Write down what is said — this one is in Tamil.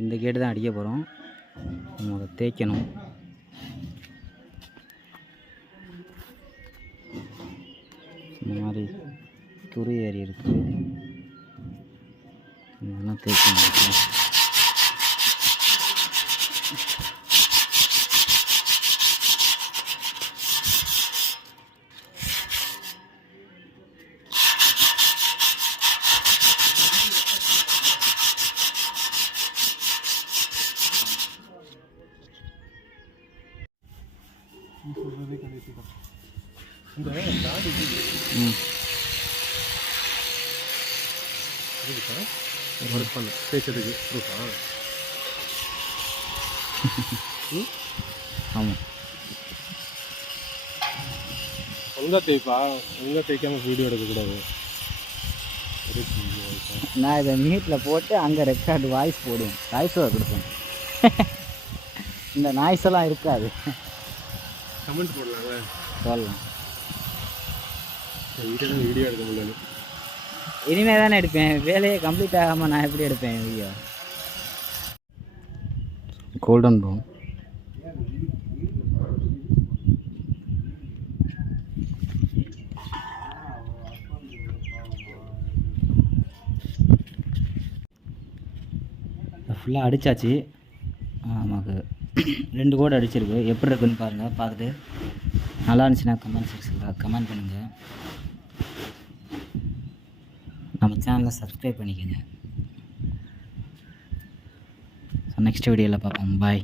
இந்த கேட்டு தான் அடிக்க போகிறோம். நம்ம அதை தேய்க்கணும். இந்த மாதிரி துரு ஏறி இருக்குது, இதெல்லாம் தேய்க்கணும். ஆமாம், ஒழுங்காக தேய்ப்பா, ஒழுங்காக தேய்க்காமல் வீடியோ எடுக்கக்கூடாது. நான் இதை மியூட்டில் போட்டு அங்கே ரெக்கார்டு வாய்ஸ் போடுவேன், வாய்ஸ் ஓவர் கொடுப்பேன். இந்த நாய்ஸ் எல்லாம் இருக்காது. கமெண்ட் போடலாம்ல, சொல்லலாம். வீடியோ எடுக்க முடியல. இனிமே தானே எடுப்பேன், வேலையை கம்ப்ளீட் ஆகாமல் நான் எப்படி எடுப்பேன் வீடியோ? கோல்டன் ப்ரௌன் ஃபுல்லாக அடித்தாச்சு. நமக்கு 2 கோடு அடிச்சிருக்கு. எப்படி இருக்குன்னு பாருங்கள். பார்த்துட்டு நல்லா இருந்துச்சுன்னா கமெண்ட் செக்ஷனில் கமெண்ட் பண்ணுங்கள். நம்ம சேனலை சப்ஸ்கிரைப் பண்ணிக்கோங்க. ஸோ நெக்ஸ்ட் வீடியோவில் பார்ப்போம். பாய்.